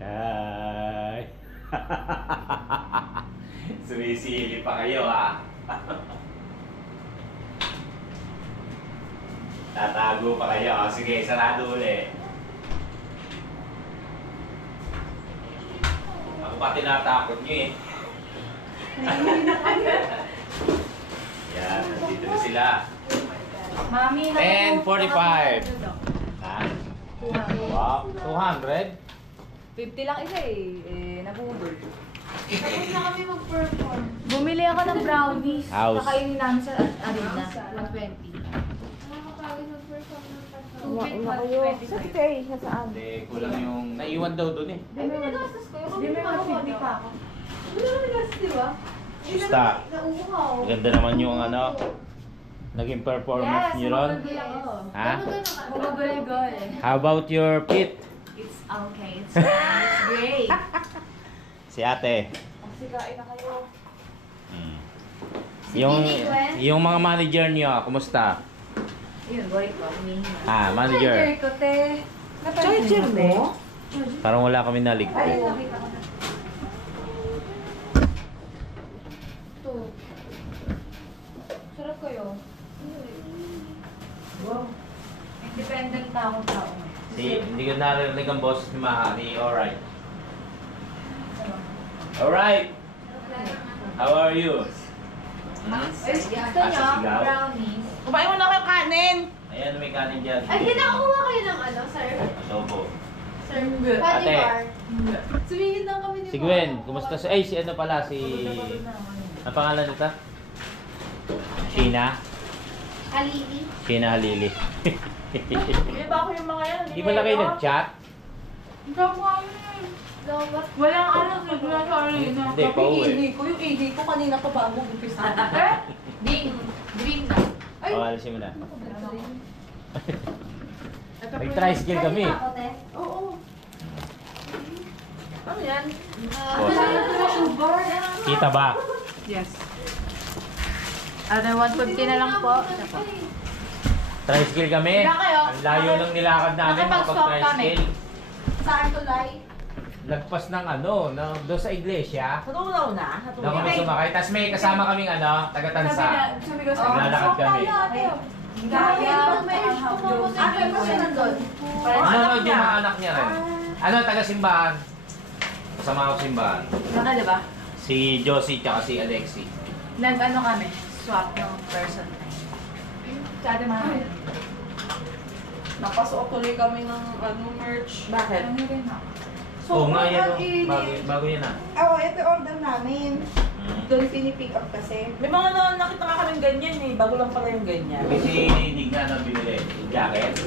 Ay. Sumisili pa kayo ah. Tatago pa kayo. Oh, sige, sarado ulit. Ako pa tinatakot nyo eh. Yan, nandito na sila. Mami, 10:45. Ha? Wow, 200? 50 lang isa eh. Nabudol. Tapos na kami mag-perform. Bumili ako ng brownies. House. Kakainin namin sa arena. 120. Nakakapagod mag-perform ng tatlo. Stay, nasaan? Hindi, kulang yung... Naiwan daw doon eh. Ay, pinagastos ko. Yung Di kami may mag-50 pa ako. Wala naman gastos, di ba? Basta. Nauuhaw. Maganda naman yung ano, naging performance nyo ron. Ha? Bumagulay-gol. How about your pit? It's okay. It's fine. It's great. Si ate. Sigain na kayo. Yung mga manager niyo, kumusta? Yun, boy ko. Humihinga. Ah, manager. ko, te. Charger mo? Parang wala kami naligpit. Ay, nakita ko na. Ito. Sarap kayo. Wow. Independent na akong tao. Hindi ko narinig ang boses ni Mahani. Alright. Alright. How are you? Ay, gusto nyo? Brownies. Kumain mo na kayo kanin! Ayan, may kanin dyan. Ay, kinakuha kayo ng ano, sir? Adobo. Sir, Ate. Patty bar. Sumingin lang kami ni Si Gwen, kumusta si... Ay, si ano pala, si... Ang pangalan nito? Sheena? Halili. Sheena Halili. Hindi ba ako yung mga yan? Di ba lang kayo nag-chat? Hindi ako kami. Lowbat. Walang ano, sigla sa arena. Hindi, pauwi. Yung ihi ko kanina pa bago umpisa. Ding. Green na. Ay, Alisin mo na. Nag-tricycle kami. Oo. Ano yan? Kita ba? Yes. Ano, 150 na lang po. Tricycle kami. Wala kayo? Ang layo ng nilakad namin Nakipag-swap makapag-tricycle. Saan tulay? Lagpas ng ano, doon sa iglesia. Natunaw na? Doon kami sumakay. Tapos may kasama kaming ano, taga-tansa. Sabi ko Naglalakad kami. Gaya. Ate, pa siya nandun. Ano yung mga anak niya rin? Ano, taga-simbahan. Kasama ko simbahan. Naka, diba? Si Josie tsaka si Alexi. Nag-ano kami? Swap ng person. Sa ating mga Napasuot tuloy kami ng ano, merch. Bakit? Ano rin ako? Oo nga yan, bago yan ah. Oo, ito order namin. Hmm. Doon pinipick up kasi. May mga nakita nga kaming ganyan eh. Bago lang pala yung ganyan. Kasi hindi nga na binili. Yung jacket.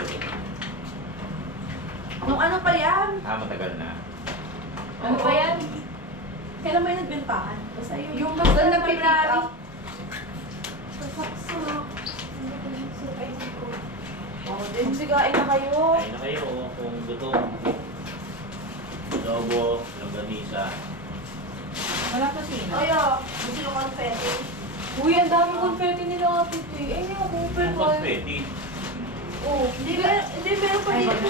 Nung ano pa yan? Matagal na. Ano ba yan? Kailan ba yung nagbentahan? Basta yun. Yung doon nagpipick up. Magsigain na kayo. Kain na kayo kung gutom. Adobo, longganisa. Wala pa sino. Ayo, gusto ko confetti. Uy, ang dami confetti nila kapit eh. Eh, hindi ako open Ang ko. confetti. Oh, hindi meron pa dito.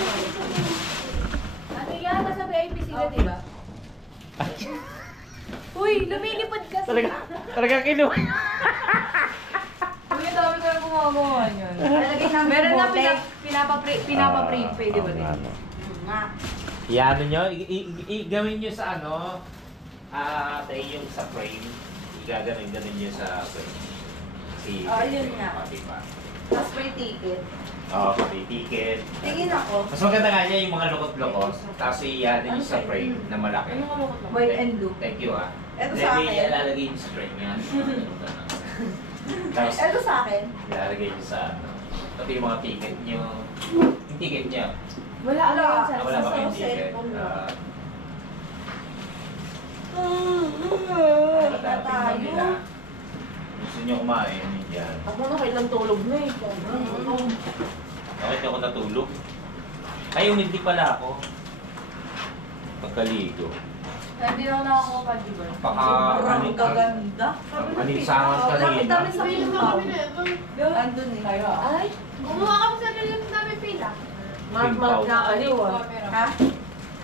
Ano yan? Nasa VIP sila, di ba? Uy, lumilipad kasi. Talaga kinuha. Uy, ang dami ko yung gumagawa yun. Lalagay namin Meron na bote. pinapa-print pay, di ba din? Nga. Iano nyo, gawin nyo sa ano, yung sa frame, igaganon-ganon nyo sa frame. Yun nga. Diba? Tapos may ticket. Oo, pati ticket. Tingin ako. Mas maganda nga niya yung mga lukot-lukot, tapos iano nyo sa frame na malaki. White and blue. Thank you ah. Ito sa Then, akin. ilalagay nyo sa frame yan. Tapos, Ito sa akin. ilalagay nyo sa ano. Pati yung mga ticket nyo. Yung ticket nyo. Wala ano yun sa... Wala ba kayong sa ticket? cellphone mo. Hanapin mo tayo. nila. Gusto nyo kumain, yan. Ako na kailang tulog na eh. Bakit ako natulog? Ay, umindi pala ako. Pagkaligo. Hindi na ako nakakapag, di ba? Sobrang gaganda. Aninsangan Bakit kanina. dami sa pimpaw? Andun eh. Kayo ah. Ay, gumawa kami sa lilim namin pila. Mat-mat na kayo ah. Ha?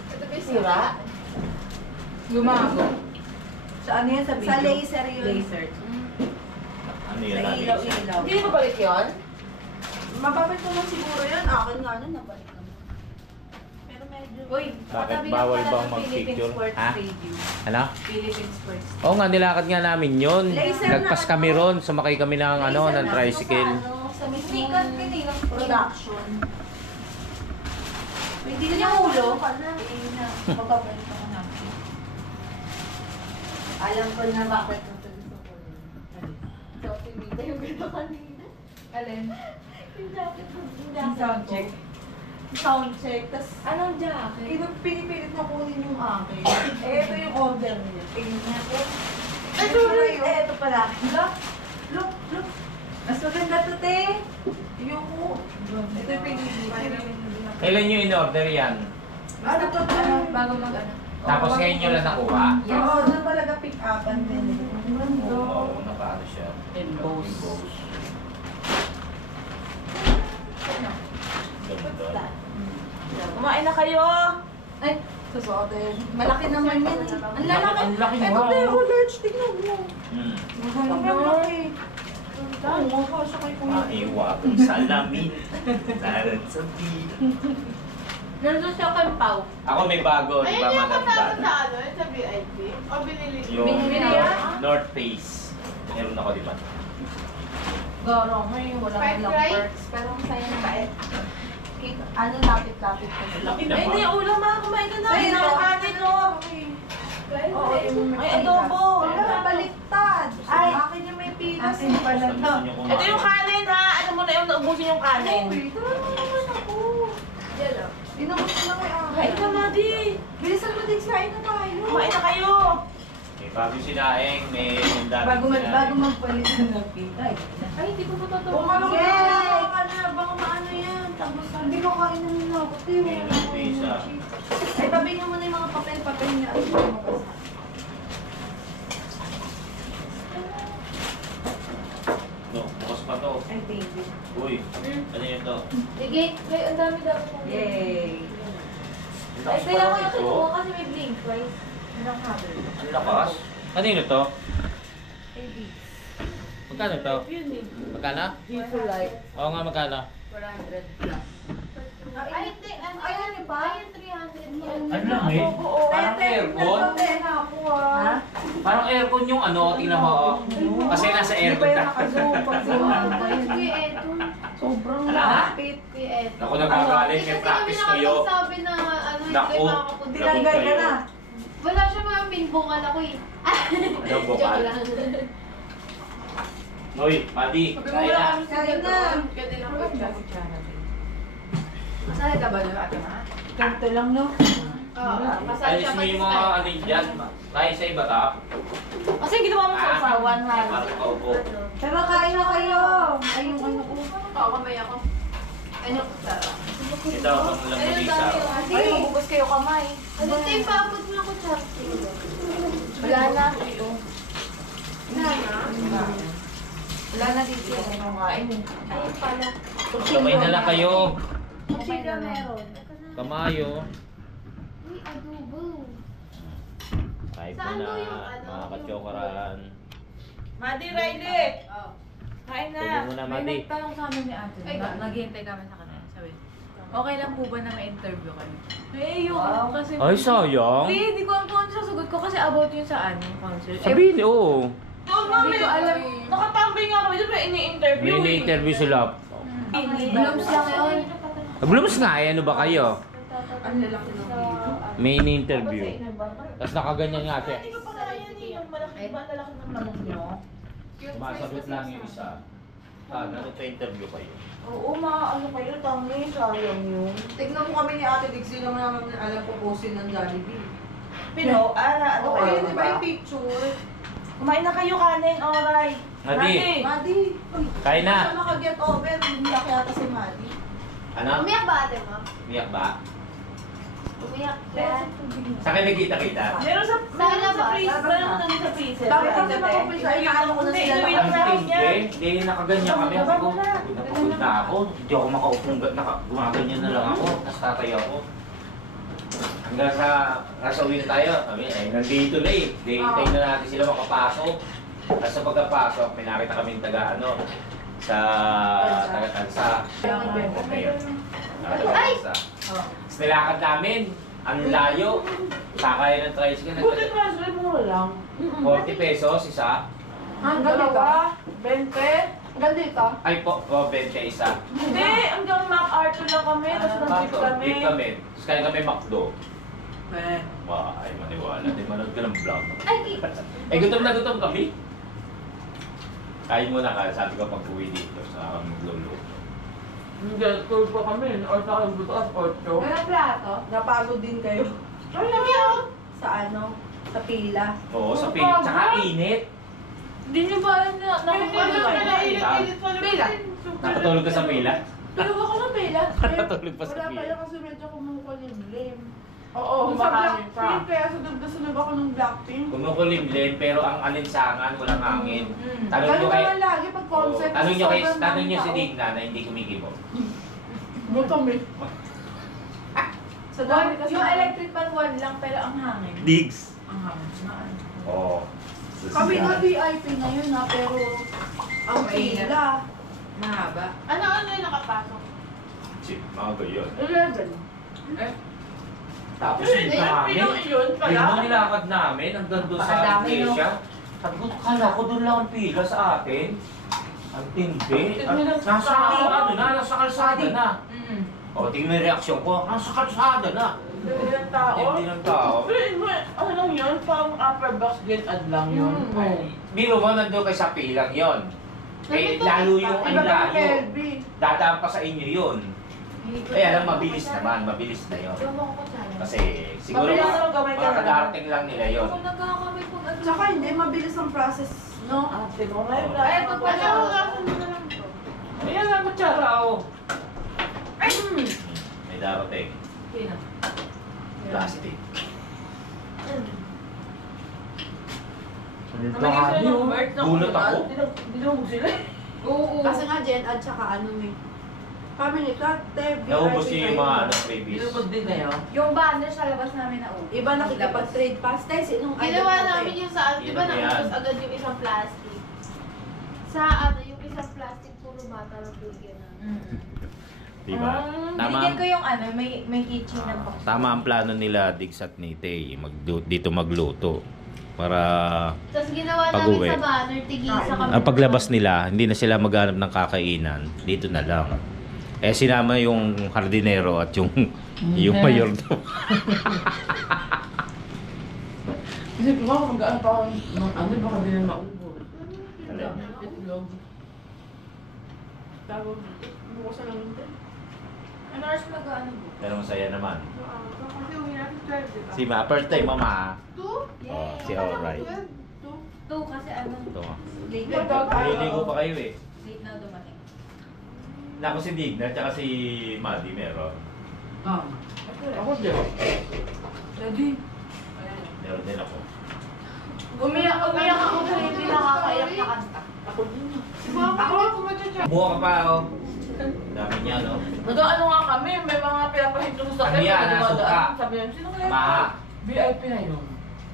Ito ba yung Sira? Lumago. Sa ano yan? Sa video? Sa laser yun. Laser. Ano yun? Sa ilaw-ilaw. Hindi mo balik yun? Mababalik naman siguro yun. Akin nga nun, nabalik naman. Pero medyo... Uy, Bakit katabi bawal lang pala bang ng mag-picture? Philippine Sports Ha? Radio. Ano? Philippine Sports. Oo nga, nilakad nga namin yun. Laser Nagpas na kami ano? ron, sumakay kami ng, ano, Laser ng na. tricycle. Sa ano, sa mismong Sikat kanilang production. Hindi niya ulo. Ka na. Magpapalito ko natin. Alam ko na bakit ito gusto ko yun. Sophie Mita yung ganda kanina. Alin? Yung jacket ko. Yung sound check. Sound check. Tapos, Anong jacket? pinipilit na kunin yung akin. Eh, ito yung order niya. Tingnan natin. Ay, sorry. Eh, ito pala. Look. Mas maganda to, te. Yung... Ito yung pinili. Kailan nyo in-order yan? Ano to? Bago mag ano. Tapos ngayon nyo lang nakuha? Yes. Oo, doon talaga pick upan din. Oo, nakaano siya. Emboss. Ganda. Kumain na kayo. Ay, susuotin. Malaki naman yan. Ang lalaki. Ang laki Ito, mo. te, large. Tignan mo. Hmm. Ang laki. Oo, kasha kay Kuya. Maiwa kong salamin. Naran sa Nandun siya kay Pao. Ako may bago, di ba Ayun yung kasama maganda? sa ano, sa VIP. O binili ko. Yung Binili yan? North Face. Meron ako, di ba? Garo, may wala Five lang fry? perks. Pero ang saya na bait. Ano, lapit-lapit ka sila. Laki Ay, hindi, ulam ha. Kumain ka na. Sa'yo Ay, na. nakakanin no. Oo, Ay, adobo. Wala, baliktad. Ay. Akin yung may pilas. Asin pala Gusto to. niyo kumain? Ito yung kanin ha. Ano mo na yung naubusin yung kanin. Uy, tara naman ako. Yellow. Inabot ko na kay Ate. Kain ka, Madi. Bilisan mo din, kain na tayo. Kumain na kayo. May bago sinaing, may dating Bago magpalit ng pita. Ay, hindi ko matatawa. Kung ano Yay! ka na, baka maano yan. Tapos, hindi ko kain na muna ako. Tiyo, May pizza. Ay, tabi nga muna yung mga papel niya. Ano mo kasi? No, bukas pa to. Ay, thank you. Uy, ano yun to? Sige, may ang dami daw ko. Yay! Ay, kaya ko yung kinuha kasi may blink twice. Anong cover? Ang lakas. Kanino to? Magkano to? Yun eh. Magkano? Dito like. Oo nga, magkano? 400 plus. Ay, hindi. Ano Ayan, ba? Yung 300 yan. Ano lang eh? Parang aircon. Nagpapena ako ah. Ha? Parang aircon yung ano, tingnan mo. Oh. Kasi nasa aircon Hindi pa na. yung naka-zoom. Kuya Eto. Sobrang Ala? lapit. Kuya Eto. Ako nagkakaling, may practice kayo. Sabi na ano, hindi Naku. kayo makakapunta. Tinanggal ka na. Wala siya mga minbungal ako eh. Ano, bukal? Joke lang. Hoy, Madi, kaya na. Kain na. Ganda lang po siya. Masaya ka ba doon, ate ma? Ganito lang, no? Oo, masaya Alis siya mo yung mga ano dyan. Kaya sa iba ta. Kasi ginawa mo sa usawan ha. Parang kaupo. Tara, kain na kayo. Ay, yung ano ko. Oo, kamay ako. Ano? Sarap. Ito, ang lambuisa. Ay, mabubukas kayo kamay. Ano tayo, paabot mo ako chopstick. Wala na. Wala na? Wala na dito yung kumakain. Ayun pala. Kamay na lang kayo. Chika meron. Kamayo. Uy, adobo. Kain po Saan na, po yung ano, mga katsokaran. Madi, Riley. Oo. Kain na. Tulog mo na, May Madi. nagtanong sa amin ni ate. Ay, Naghihintay kami sa kanila. Sabi, okay lang po ba na may interview kayo? Eh, yung Wow. kasi... Ay, sayang. Hindi ko alam kung ano sasagot ko kasi about yun sa ano, council. Sabihin, oo. Oo, mami. Hindi ko alam. Nakatambay nga kami. Doon may ini-interview. May ini-interview sila. Blooms lang yun. Blooms nga, eh, ano ba kayo? Ang lalaki ng dito. May ini-interview. Tapos nakaganyan nga siya. Hindi ko pa kaya ni yung malaki ba ang lalaki ng lamok nyo? Sumasagot lang yung isa. Nag-interview kayo. Oo, ano kayo, tangi, sayang yun. Tignan mo kami ni Ate Dixie naman naman alam ko posin ng Jollibee. Pino, ano Oo, kayo, yun, di ba diba? yung picture? Kumain na kayo kanin, oray. Madi. Madi, uy, Kain na. siya makaget over, umiyak yata si Madi. Ano? Umiyak ba ate mo? Miyak ba? Umiyak yan. Sa akin nagkita-kita. Meron sa freezer. Meron na sa freezer. Bakit kasi makumpis ay inaano ko na Hindi, sila. inuwi Ang lang namin yan. hindi nakaganyan kami. Sabi ko, napagod na ako. Hindi ako makaupong, gumaganyan na lang ako. Tapos tatayo ako. Hanggang sa nasa uwi na tayo. Sabi, nandito na eh. Hintayin na natin sila makapasok. At sa pagkapasok, may nakita kaming sa taga-tansa. Okay. Taga-tansa. Tapos nilakad namin. Ang layo. Sakay ng tricycle. Buti transfer mo lang. 40 pesos isa. Dalawa, 20. Ganda ka? Ay po, 20 isa. Hindi, hanggang MacArthur lang kami. Tapos nag-jeep kami. Jeep kami. Tapos kaya kami McDo. Ay, maniwala. Di manood ka ng vlog. Eh, gutom na gutom kami. Kain muna ka, sabi ko pag uwi dito sa magluluto. Hindi, tour pa kami. Or sa akin butas, 8. Ano plato? Napagod din kayo. Sa ano? Sa pila. Oo, sa pilit. Tsaka init. Hindi niyo ba alam na Pila. Nakatulog ka sa pila. Tulog ako ng pila. Nakatulog pa sa Wala pila. pala kasi medyo kumukulimlim. Oo, Sa marami pa. Blackpink, kaya sunod ako ng Blackpink. Kumukulimlim pero ang alinsangan, walang hangin. Tanong nyo Ganun kay... naman lagi pag concept. Oo, tanong nyo kay... sobrang Tanong nyo si tao. Digna na hindi kumikibo. Gutom eh. Sa dami kasi. Yung electric fan wall lang, pero ang hangin. Digs. Ang hangin. Oo. Kami nga VIP ngayon ha, pero ang pila. Mahaba. Ano yung nakapasok? Chip, mga gayon. 11. Tapos yung dami. Yun pala. Yun ang nilakad namin hanggang doon sa Pakadami, no? iglesia. Sabi ko, kala ko doon lang ang pila sa atin. Ang tindi. Nasa ano na, nasa kalsada na. O, tingnan mo yung reaksyon ko. Nasa kalsada na. Hindi ng tao. Hindi ng tao. Pero ano lang yun? Pang upper box gate ad lang yun. Biro mo, nandun kayo sa pilang yon. Eh, lalo yung ang Iba ka layo. Kelby. Dadaan pa sa inyo yun. Kaya lang mabilis naman, mabilis na yun. Kasi siguro Mabilis naman gamay ka na. makakadarating lang nila yun. Kung nagkakamay kung ano. Tsaka hindi, mabilis ang process, no? Ate mo ngayon. Ay, ito pala. Ayan lang, kutsara ako. May darating. Sino? Plastic. Gulat ako. Dinumog sila. Oo. Kasi nga Jen, at tsaka ano eh. Kami ni Tate, Naubos niyo yung mga ano, freebies. Dinumog din na yun. Yung banner sa labas namin na upo. Iba nakikipag-trade pass. Tayo, sinong Ginawa namin yung sa, di ba Yun na naubos yan. agad yung isang plastic? Sa ano, yung isang plastic puro bata na bigyan na. Diba? Bigyan ko yung ano, may kitchen na box. Tama ang plano nila, Diggs at Nite, dito magluto. Para Tapos ginawa Pag-uwi. namin sa banner, tigisa kami. ang paglabas nila, hindi na sila maghanap ng kakainan, dito na lang. Eh sinama yung hardinero at yung mayor daw. Kasi kung ako mag-ano pa ng ano, baka din na maubos. Alin? Itlog. Tawag, bukas na lang hindi. Ano oras mag-ano po? Pero masaya naman. Kasi uwi natin 12, diba? Si Ma, first time mama. 2? Oh, si Alright. 2 kasi ano, Ito. late Ito, na. Naliligo pa kayo eh. Late na dumating. Naku si Digna, tsaka si Maddie meron. Ako din. Ready? Meron din ako. Umiyak ako sa hindi nakakaiyak na kanta. Ako din. Ako? Buha ka pa oh. Dami niya no. Nag-ano nga kami, may mga pinapahinto sa Ano yan, nasuka? Sabi namin, sino kaya? Ma, VIP na yun.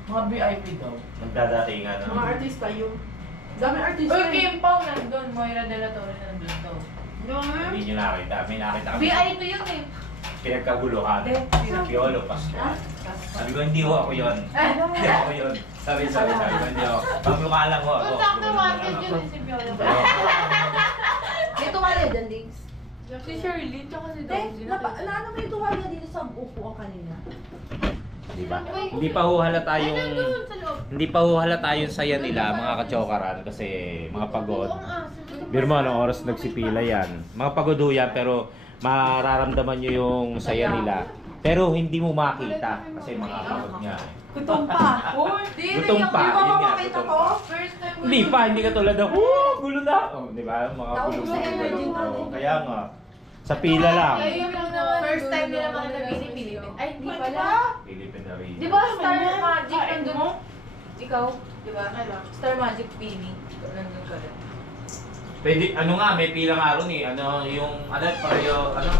Mga VIP daw. magdadatingan Mga no. artista yung... Dami artista Uy, eh. Kim Pao nandun. Moira De La Torre nandun to. Hindi nyo nakita. May nakita kami. VIP yun eh. Pinagkaguluhan. Sino? Piolo, Pascual. Sabi ko, hindi ho ako yun. Hindi ako yun. Sabi ko, hindi ako. Pagmukha lang ho ako. Kung sakto wanted yun eh, si Viola. May tuwalya dyan, Diggs. Si Shirley, tsaka si Te, naano may tuwalya dito sa upuan kanina? Diba? Hindi pa ho halata yung... Nandun sa loob. Hindi pa ho halata yung saya nila, mga kachokaran, kasi mga pagod. Birmo, anong oras nagsipila yan? Mga pagod ho yan, pero mararamdaman nyo yung saya nila. Pero hindi mo makita, kasi mga pagod nga. Gutom pa. Gutom pa, Di ba yun nga, makakita gutom ko? pa. First time mo. Hindi pa, hindi ka tulad na, gulo na! Oh, di ba? Mga Naubos gulo na energy na. natin. Kaya nga. Sa pila lang. Ay, yung first time nila makita Philippine. Ay, hindi pala. Philippine Arena. Di ba Star Magic Kain nandun? mo? Ikaw, di ba? Star Magic Pini. Nandun ka rin. Pwede, ano nga, may pila nga ron eh. Ano, yung, ano, pareho, ano?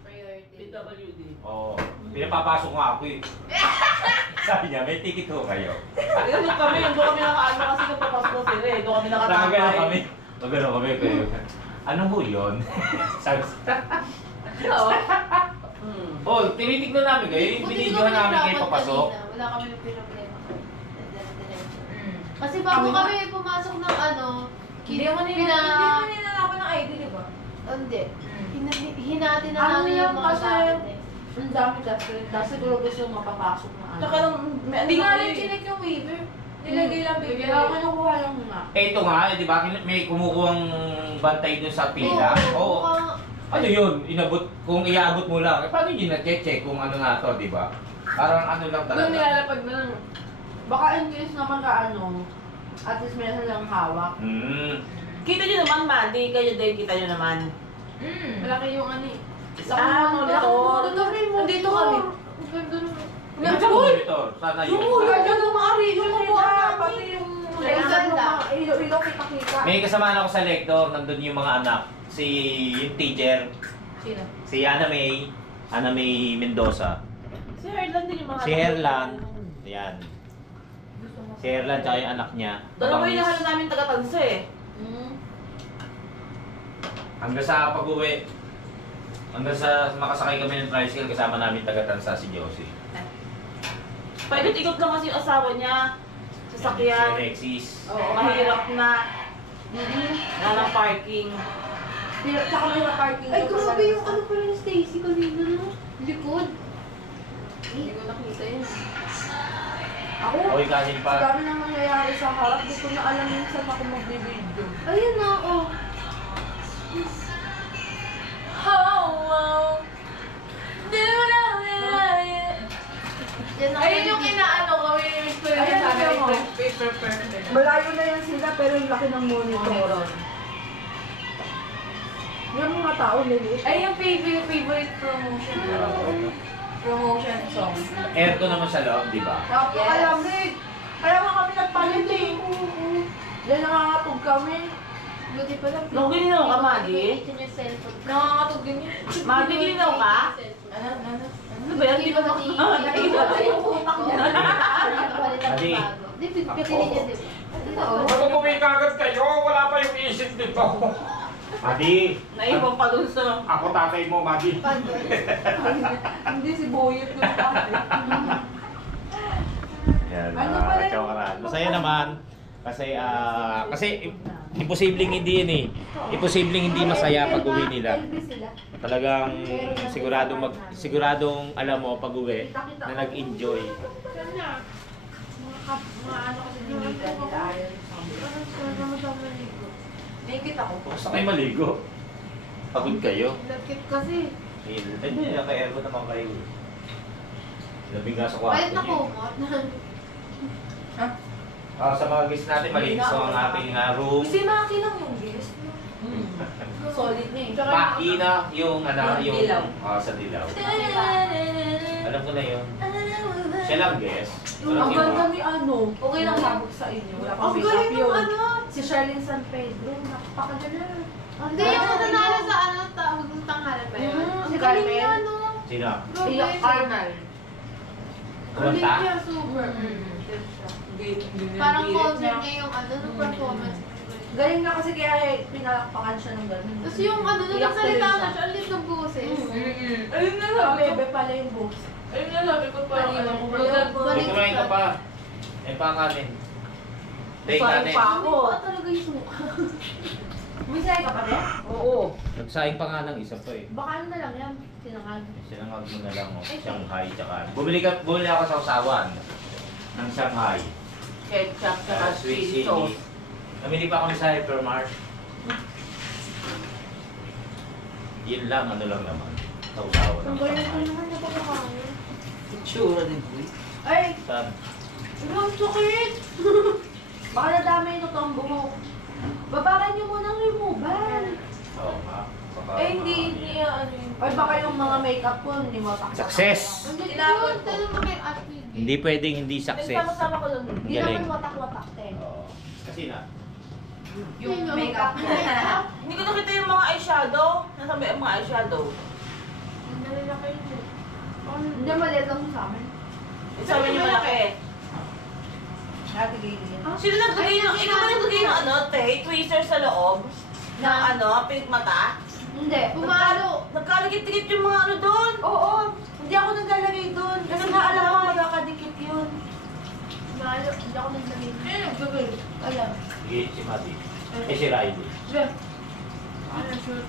Priority. PWD. Oo. Pinapapasok nga ako eh. Sabi niya, may ticket ko kayo. Doon kami nakaano kasi napapasok ko sila eh. Doon kami Nakagano nakatambay. kami. Magano kami, pero, ano ho yun? Sabi Oo. oh, tinitignan namin kayo. Yung binidyohan namin kayo papasok. Wala kami ng problema. Diretso. Mm. Kasi bago kami pumasok ng ano, Hindi mo nilalaban ng ID, di ba? Hindi. Mm. Hinati na Ano namin yan yung mga kasi? gamit eh. Ang dami kasi siguro gusto mapapasok na ano. Tsaka nung may Hindi nga ano lang eh. chinek yung waiver. Nilagay lang Bigyan bigyan. ako kinukuha lang nga. Eh, ito nga, eh, di ba? May kumukuhang bantay dun sa pila. Oo. Ano yun? Inabot, kung iabot mo lang. Eh, paano yun na-check kung ano nga to, di ba? Parang ano lang Doon talaga. nilalapag na lang. Baka in case naman ka ano, at least meron lang hawak. Kita nyo naman, Mandy. Kayo din, kita nyo naman. Malaki yung ano eh. Nandito kami. Sa monitor, sana yun. Ganyan yung mga rin, yung mga pati yung Ganda. ilo kita-kita. May kasama ako sa lector, nandun yung mga anak. Si yung teacher, Sino? si Ana May Mendoza. Si Herlan din yung mga... Si Herlan, yan. Si Herlan tsaka yung anak niya. Dalawa yung Mabangis. nahalo namin taga-tansa eh. Hanggang sa pag-uwi, hanggang sa makasakay kami ng tricycle, kasama namin taga-Tansa si Josie. Paikot-ikot lang kasi yung asawa niya. Si Sasakyan. Alexis. Oo, mahirap na. Wala ng parking. Tsaka may parking. Ay, grabe yung ano pala ni Stacy kanina, no? Likod. Hindi ko nakita yun. Ako, Oy, kanin ang pa. dami nang nangyayari sa harap. Di ko na alam yung saan ako magbibideo. Ayun na, oh. Yan ang Ayun yung inaano ko, yung experience Ayan, sa akin. ayan mo. Perfect. Malayo na yan sila pero yung laki ng monitor. Yung mga tao liliit. Ay, yung favorite promotion. Promotion song. Aircon naman sa loob, di ba? Napakalamig. Kaya nga kami nagpalit eh. Yan nangangatog kami. Buti pa lang. Nung gininaw ka, Madi? Yung cellphone. Nakakatog din yun. Madi, gininaw ka? Ano? Ano ba yan? Di ba Madi. nakikita? Yung utak niya. Madi. Di, pinili niya, di ba? Oo. Ba't umuwi kagad kayo? Wala pa yung isip dito. Madi, Naiwan pa dun sa... ako tatay mo, Madi. Hindi si Boyet yung tatay. Yan, Ano pala yung- kachokaran. Masaya naman. Kasi imposibleng hindi yun eh. Imposibleng hindi masaya pag uwi nila. Talagang siguradong alam mo pag uwi na nag-enjoy. Mga ano kasi dinita nila ayaw yung sabi. Nakikita ko. Basta kayo maligo. Pagod kayo. Lagkit kasi. Hindi, naka-aircon naman kayo. Labing nga sa kwarto Bayad na niyo. kumot. Sa mga guests natin, malinis ang ating room. Kasi Maki lang yung guest. Solid na eh. Paki na yung yung Dilaw. sa dilaw. Alam ko na yun. Siya lang guest. Ang Walang ganda iba. ni ano. Okay lang sabog sa inyo. Wala pang Ang galing makeup yung yun. ano. Si Charlene San Pedro. Napakaganda. Hindi yung nanalo sa ano, tawag ng tanghalan ba yun? Si Ang galing Carmen. niya, no? Sino? Iyak Carnal. Ang galing Kumanta? niya, super. Mm. Parang concert niya yung ano, ng performance. Galing na kasi kaya pinalakpakan siya ng gano'n. Tapos yung ano, nung Iyak nagsalita tuloy na siya. siya, ang liit ng boses. Ayun na Ang sabi ko. bebe pala yung boss. Ayun na sabi ko parang Paliwan ano. ko ba Balik Hindi kumain ka pa. May pa kanin. Take Kain kanin. pa ako. Ano talaga yung suka? Misay ka pa rin? Oo. Nagsaing pa nga ng isa pa eh. Baka ano na lang yan. Sinangag. Sinangag mo na lang, Shanghai tsaka. Bumili ako sa usawan ng Shanghai. Ketchup sa Sweet chili chili. sauce. Namili pa kami sa Hypermart. Yun lang, ano lang naman. Sausawan Ang ng galing ko Shanghai. naman, napakakain. Itsura din po eh. Ay! Saan? Ang sakit! Baka nadamay ito ang buhok. Babakan niyo muna ang removal. Oo nga. Baka Eh, hindi makakami. niya Ay, baka yung mga makeup ko, hindi mo takot. Success! Hindi Tinapon yun, ko. tanong mo kay Ate Vicky. Hindi pwedeng hindi success. Sama-sama ko lang. Hindi Galing. naman watak-watak, te. Oo. Kasi na. Yung Sino? makeup ko. Hindi ko nakita yung mga eyeshadow. Nasaan ba yung mga eyeshadow? Ang nalalaki yun eh. Hindi, maliit lang sa amin. Sabi niyo malaki. Ate Gigi. Sino naglagay ng, ikaw ba naglagay ng ano, te? Tweezer sa loob? Ng ano, pink mata? Hindi. Pumalo. Nagkalagit-dikit yung mga ano doon. Oo. Hindi ako naglalagay doon. Kasi naalam ko magkakadikit yun. Pumalo. Hindi ako naglagay. Eh, nagagay. Alam. Sige, si Mati. Eh, si Riley. Ano, sure.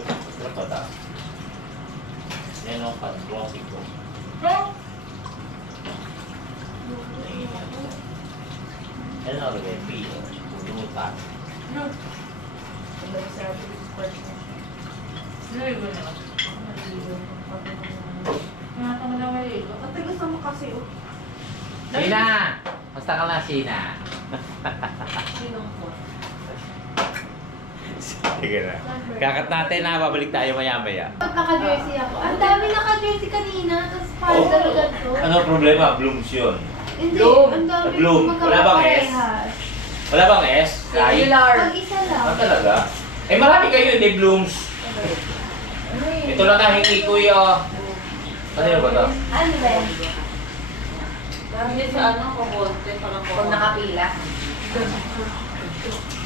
Ano pa ta? Yan ang pan-closing ko. Yan ang recipe. Punutan. Ang tagas mo kasi, oh. Sina! Basta ka lang, Sina. Sinong po? Sige na. Kakat natin na, babalik tayo maya-maya. Pag naka-jersey ako. Ang dami naka-jersey kanina. Tapos parang dalagan to. Ano problema? Blooms yun. Hindi. Bloom. Ang dami Bloom. Wala bang S? magkaparehas. Wala bang S? Kai? Singular. Pag-isa lang. Ah, talaga? Eh, marami kayo, hindi blooms. Ito lang nahingi ko yung... Ano yun ba ito? Ano ba yan? Hindi sa ano, kukonte, parang Pag nakapila.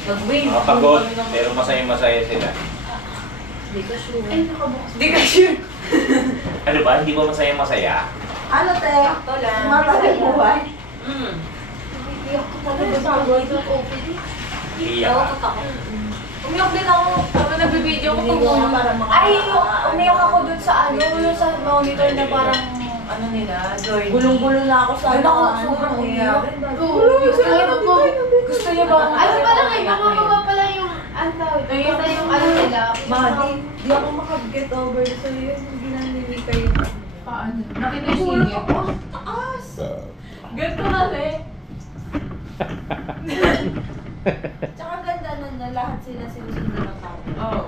Nag-win. Pagod, pero masaya-masaya sila. Hindi ka sure. Ay, nakabukas. Hindi ka sure. Ano ba? Hindi ba masaya-masaya? Ano, te? Sakto lang. Matagal buhay. Iyak ko talaga sa dito open eh. Iiyak ka. Umiyak din ako. Kapag nagbibideo ko Hindi ko nga para mga... Ay, umiyak ako dun sa ano, yung sa monitor na parang ano nila, Jordan. Gulong-gulo na ako sa Doon ako mga sobrang nangyayari. Gusto niya ba? Gusto niya ba? Ano pala kayo? Baka pala yung ano tawag. Basta yung ano nila. Madi, di ako makag-get over sa iyo. Hindi nanlinig kayo. Paano? Nakita yung senior. Taas! Ganito kasi. Tsaka ganda nun na lahat sila sinusunod ng tao. Oo.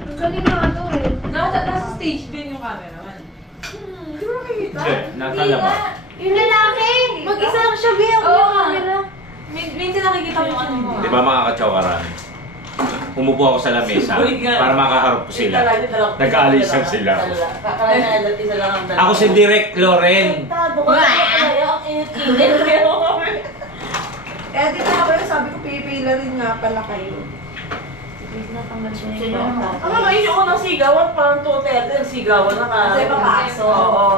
Ang galing na ano eh. Nasa stage din yung cameraman. Di ba nakikita? Hindi, nasa labas. Yung lalaki! Mag-isa lang siya, Bea. Oo Yung nga. camera. Minsan nakikita mo yung ano mo. Di ba mga katsawaran? Umupo ako sa lamesa para makaharap ko sila. Nag-aalisan sila. Kakalain na isa lang ang dalawa. Ako si Direk Loren. Ang init-init. Eh, di na ba sabi ko, pipila rin nga pala kayo. Please na tanggal niya Sino yung naman? bata. Ang mga yun yung unang sigawan, parang 2:30 ang sigawan na ka. Kasi papasok. Oo.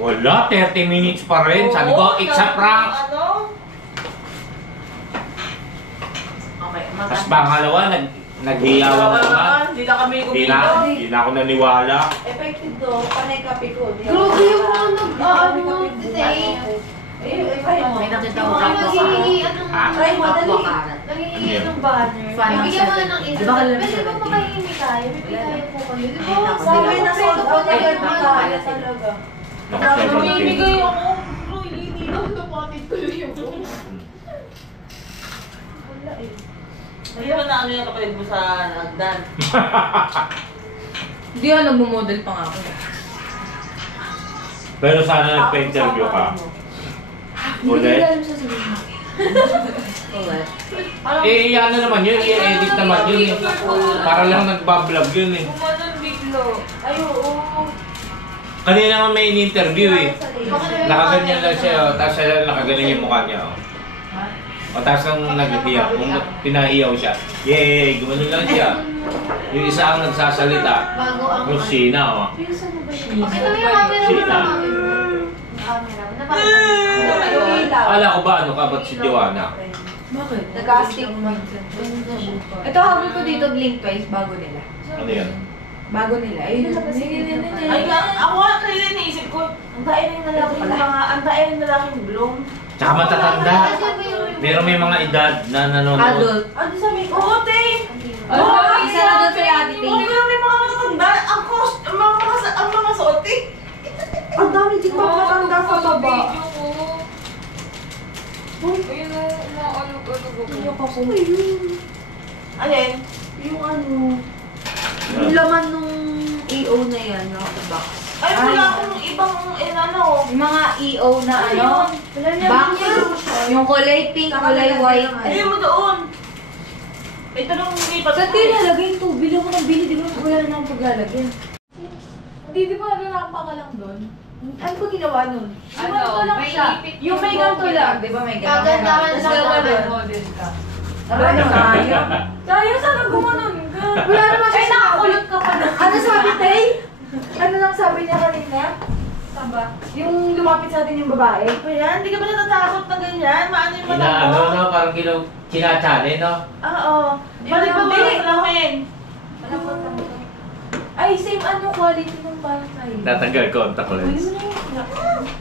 Wala, 30 minutes pa rin. Sabi ko, Oo, it's a prank. Ano? Okay, Tapos pangalawa, naghiyawan na naman. Hindi na kami Hindi kumito. na ako naniwala. Effective do, panay kape ko. Di Grabe yung mga Panay ano, kape do. say. Ayun, try mo. May nakita Yung ko mga kapwa naghihingi anong... Ha? Try mo, dali. Naghihingi ng banner. Fan ng Bigyan mo na seven. ng isa. Di ba kalala Pwede ba 17? makahingi tayo? May tayo po kayo. Di ba? Ay, Sa amin na sold out Ay, agad naku, na kaya wala talaga. Namimigay ako. Bro, hindi na napatid tuloy ako. Wala eh. Hindi ba na ano yung kapatid mo sa Agdan? Hindi nga, nagmo-model pa nga ako. Pero sana nagpa-interview ka. Ulit? Eh, ano naman yun, i-edit naman yun eh. Para lang nagbablog yun eh. Kumanan biglo. Ay, oo. Kanina nga may in-interview eh. Baka naman Nakaganyan lang banner. siya, oh. Tapos siya nakaganyan yung mukha niya. Oh. O tapos nang naghihiyaw, kung pinahiyaw siya, yay, gumanon lang siya. Yung isa ang nagsasalita, Bago ang... Rosina, oh. Pinsan mo ba siya? Okay, ito yung camera mo Sina? na camera mo. Napakita. Akala ko ba ano ka, ba't si Joanna? Bakit? Nag-casting. Ito habol ko dito, Blink Twice, bago nila. Ano yan? Bago nila. Ayun. Ay, ako nga kanina naisip ko, ang dahil ng lalaki yung mga, ang dahil ng lalaking bloom. Tsaka matatanda. Pero may mga edad na nanonood. Adult. Ano sabi ko? Oo, te! Ano? Isa na doon kay Ate Tay. Hindi ko lang may mga matatanda. Ang cost, ang mga suot eh. Ang dami di pa matanda sa baba. Ayun o, umaalog-alog Yung ako. Ayun. Alin? Yung ano. Yung laman nung EO na yan, yung box. Ay, wala akong ibang, ano. Yung mga EO na ano, Wala na. box, yung kulay pink, kulay white. Hindi mo doon. Ito nung lipat Ba't kayo nalagay ito? Bili ako ng bili, di ba wala na akong paglalagyan. Hindi, di ba narampa ka lang doon? Ano ba ginawa nun? Ano, lang may siya. ipit Yung may ganito lang, di ba may ganito? Pagandahan Tapos lang gano'n. naman. model ka. Ano, sayang? Sayang, sana gumanon ka. Wala naman siya Ay, nakakulot ka pa doon. Ano sabi, Tay? Ano lang sabi niya kanina? Saan ba? Yung lumapit sa atin yung babae. Ba yan? Hindi ka ba natatakot na ganyan? Maano yung mata mo? Ano, no? Parang kinachale, no? Oo. Balik pa wala sa lamin. Ay, same ano quality ng parang sa'yo. Natanggal contact lens.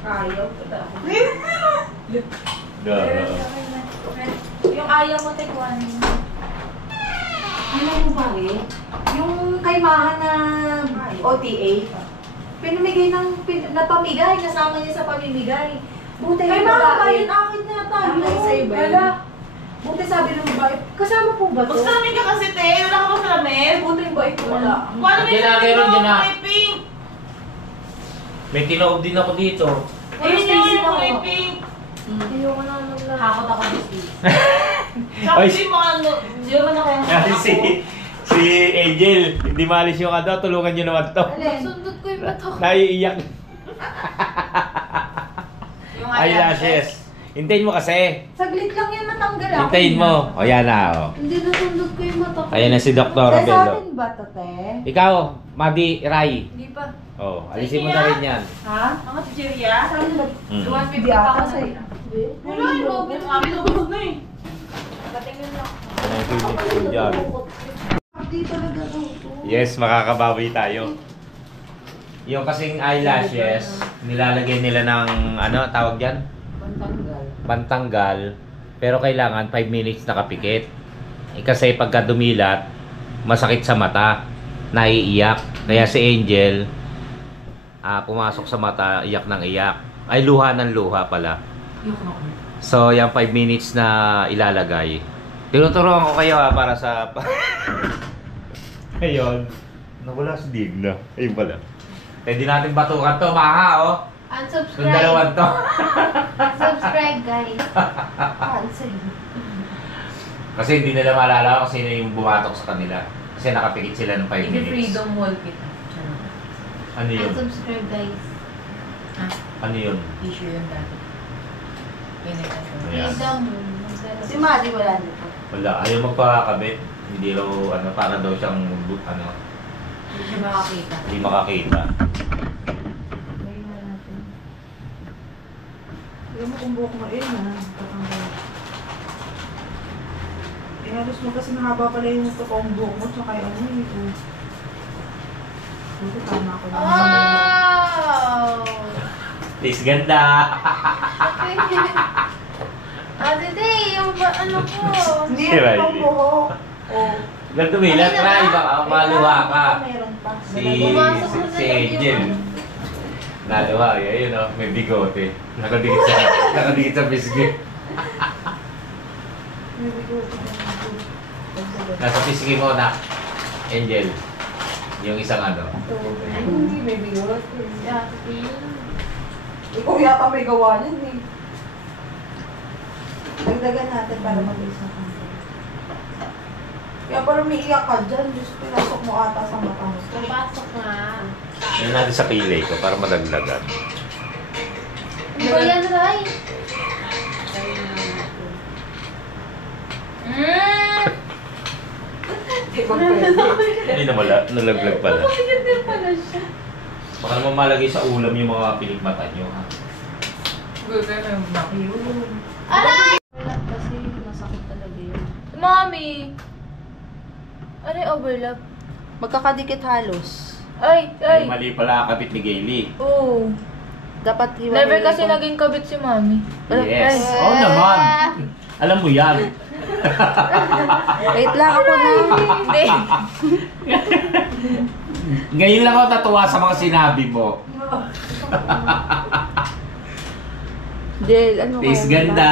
Ayaw. Yung ayaw mo, Tekwanin. Ano mo ba eh? Yung kaimahan na OTA, pinamigay napamigay, nasama niya sa pamimigay. Buti yung babae. akin na tayo. Ay, sa'yo ba yun? Wala. Buti sabi ng babae, kasama po ba to? Magsamin ka kasi, te. Wala ka ba sa lamin? Buti yung babae ko wala. Paano may Ginagawa sabi rin mo? yun, ah. May pink. May tinoob din ako dito. Ayun Stacy yun, ako. may pink. Ayoko na maglaro. Hakot ako ni Steve. Sabi mo, ano, hindi naman ako yung si Angel, hindi malis yung ano, tulungan nyo naman to. Sundot ko yung mata ko. Naiiyak. Yung Eyelashes. Hintayin mo kasi. Saglit lang yan matanggal ako. Hintayin mo. O yan na, o. Hindi na sundot ko yung mata ko. Ayan na si Dr. Sa Bello. atin ba to, te? Ikaw, Madi Rai. Hindi pa. Oh, alisin mo na rin yan. Ha? Mga tijeria. Saan ba? Mm. Luwan, Hindi bibigyan ata ako sa'yo. sa'yo. Hindi. Wala, lubog. Kami lubog na eh. Patingin lang. Ano yung clinic ko dyan? Hindi talaga to. Yes, makakabawi tayo. Yung kasing eyelashes, nilalagay nila ng, ano, tawag dyan? Pantanggal. Pantanggal. Pero kailangan 5 minutes nakapikit. Kasi pagka dumilat, masakit sa mata. Naiiyak. Kaya si Angel, pumasok sa mata, iyak ng iyak. Ay, luha ng luha pala. So, yung 5 minutes na ilalagay. Tinuturuan ko kayo para sa... Ayun. Nawala si Digna. Ayun pala. Pwede natin batukan to, maha, oh. Yung Unsubscribe. dalawan to. Subscribe, guys. Kasi hindi nila maalala kung sino yung bumatok sa kanila. Kasi nakapikit sila ng 5 minutes. Freedom wall kita. Ano yun? Unsubscribe, guys. Ano yun? Issue yun dati. Yun ay kasi. Ayan. Freedom. Si Madi wala dito. Wala. Ayaw magpakakabit. Hindi raw, ano, para daw siyang, ano, Hindi siya makakita. hindi makakita. Alam mo kung buhok mo ha. Tatanggal. Eh, halos mo kasi mahaba pala yung totoong buhok mo. Tsaka yung ano ito. Buti tama ako lang. Wow! Tis ganda! Ate Day, yung ano ko. Hindi Si yan Riley. itong buhok. Oh. Ganito bilang, try, baka maluha ka. Meron pa. Pumasok na Si sa loob Angel. yung Naluha, yun, oh, may bigote. Nakadikit sa biscuit. May bigote. Nasa pisngi mo na, Angel. Yung isang ano. Hindi, may bigote. Si Ate Day. Ikaw yata may gawa nun eh. Dagdagan natin para mabilis na kanta. Kaya parang may iyak ka dyan. Diyos, pinasok mo ata sa mata mo. Papasok nga. Yan natin sa kilay ko para madagdagan. Ano ba yan, Ray? Di ba pwede? Hindi na nalaglag pala. Hindi pala siya. Baka naman malagay sa ulam yung mga pinigmata nyo, ha? Good na yung makiyun. Aray! Kasi masakit talaga yun. Mami! Ano yung overlap? Magkakadikit halos. Ay! Ay, mali pala ang kabit ni Gailey. Oo. Dapat hiwa. Never kasi naging kabit si Mami. Yes. Oo naman. Alam mo yan. Wait lang ako na. Hindi. Ngayon lang ako natuwa sa mga sinabi mo. Del, ano Tis ganda.